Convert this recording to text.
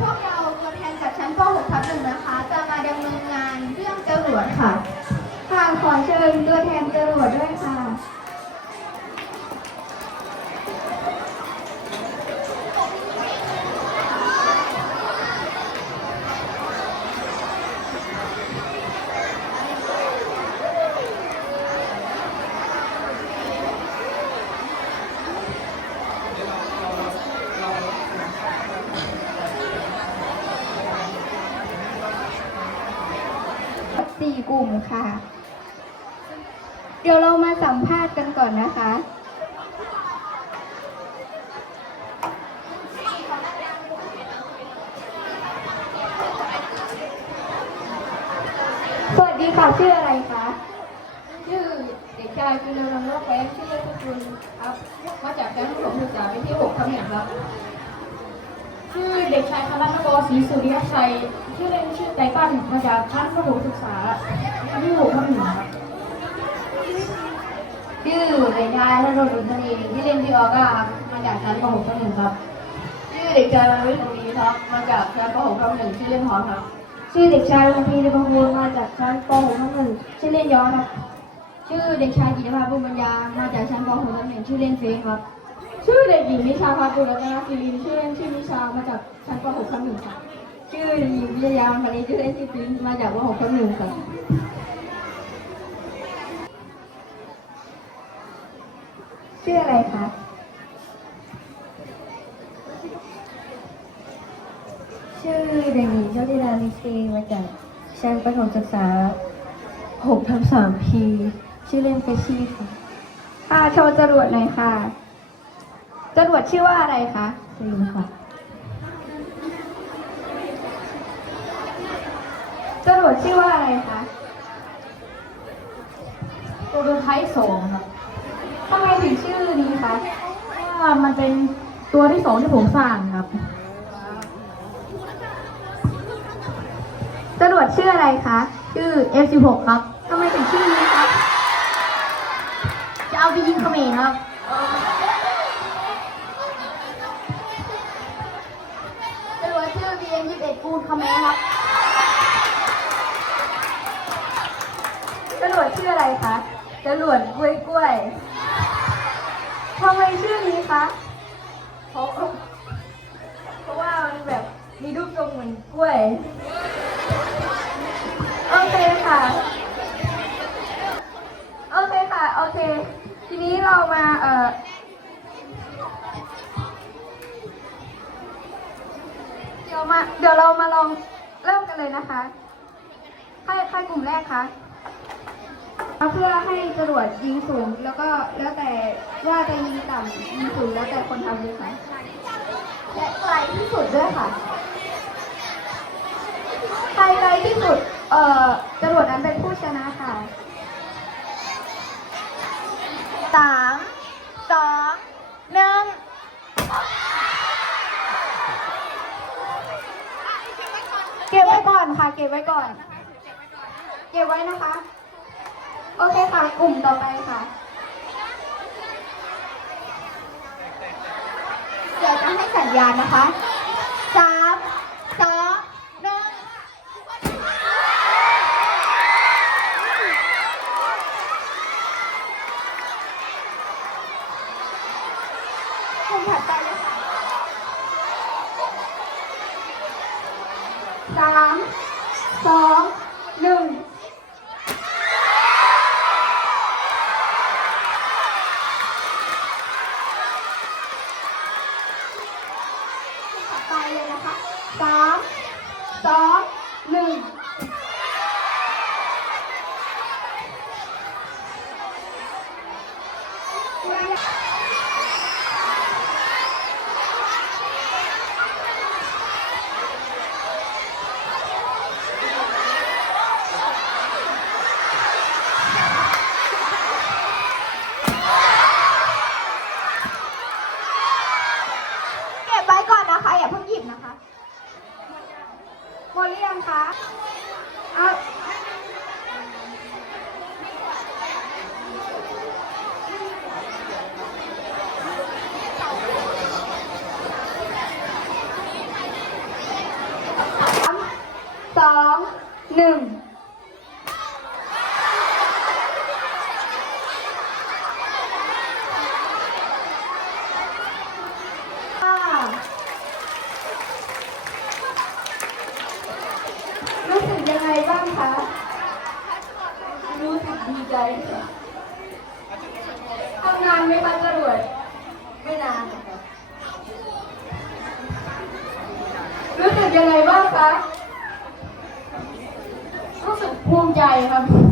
พวกเราตัวแทนจากชั้นป .6 ทับหนึ่งนะคะ จะมาดำเนินงานเรื่องจรวดค่ะค่ะขอเชิญตัวแทนจรวด ด้วยค่ะสี่กลุ่มค่ะ เดี๋ยวเรามาสัมภาษณ์กันก่อนนะคะ สวัสดีค่ะ ชื่ออะไรคะ ชื่อเด็กชายจุลนันท์โลกแย้มชื่อเล่นคุณครับ มาจากชั้นประถมศึกษาปีที่หกครับเนี่ยครับ ชื่อเด็กชายคณัฐกรศรีสุริยชัย ชื่อเล่นชื่อไตปั้นมาจากชั้นประถมศึกษาปีที่หกครับเนี่ยครับชื่อเด็กชายธนดลบุญธนีที่เล่นที่ออก้าครับมาจากชั้นประถมครับหนึ่งครับ ชื่อเด็กชายวิทย์ตรงนี้ครับมาจากชั้นประถมครับหนึ่งชื่อเล่นฮอนครับ ชื่อเด็กชายวันพีในประมูลมาจากชั้นป .6 ทับหนึ่งชื่อเล่นย้อนครับ ชื่อเด็กชายกิติภาบุญปัญญามาจากชั้นป .6 ทับหนึ่งชื่อเล่นเฟซครับ ชื่อเด็กหญิงนิชาภาบุญรัตนศิรินชื่อเล่นชื่อนิชามาจากชั้นป .6 ทับหนึ่งครับชื่อเด็กหญิงวิทยาวันพานิชชื่อเล่นชื่อปิงมาจากป .6 ทับหนึ่งครับชื่ออะไรคะชื่อเด็กหญิงเจ้าธิดาลิเกมาจากชั้นประถมศึกษา6ทับ3 P ชื่อเล่นเฟชชี่ค่ะค่ะโชว์จรวดหน่อยค่ะ จรวดชื่อว่าอะไรคะจริงค่ะจรวดชื่อว่าอะไรคะโปรโตไทป์สองครับทำไมถึงชื่อนี้คะว่ามันเป็นตัวที่สองที่ผมสร้างครับจรวดชื่ออะไรคะชื่อ F16 ครับทำไมถึงชื่อนี้คะจะเอาไปยิงเขมรครับ รวดชื่อ BM21 ปูนคาแมครับจรวดชื่ออะไรคะจรวดกล้วยกล้วย มาเดี๋ยวเรามาลองเริ่มกันเลยนะคะใครใครกลุ่มแรกคะเอาเพื่อให้จรวดยิงสูงแล้วก็แล้วแต่ว่าจะยิงต่ำยิงสูงแล้วแต่คนทำเลยค่ะและไกลที่สุดด้วยค่ะใครไกลที่สุดเอ่อจรวดนั้นเป็นผู้ชนะค่ะสามสองหนึ่งเก็บไว้ก่อนค่ะ เก็บ ไว้ก่อน เก็บไว้นะคะ โอเคค่ะ กลุ่มต่อไปค่ะ เดี๋ยวจะให้สัญญาณนะคะสามสองหนึ่งกลุ่มถัดไปเลยค่ะสาม สองหนึ่งต่อไปเลยนะคะสามสองเก็บไว้ก่อนนะคะ อย่าเพิ่งหยิบนะคะหมดหรือยังคะเอา หนึ่งค่ะรู้สึกยังไงบ้างคะ รู้สึกดีใจค่ะทำงานไหมคะจรวดดไม่นานค่ะรู้สึกยังไงบ้างคะ ภูมิใจครับ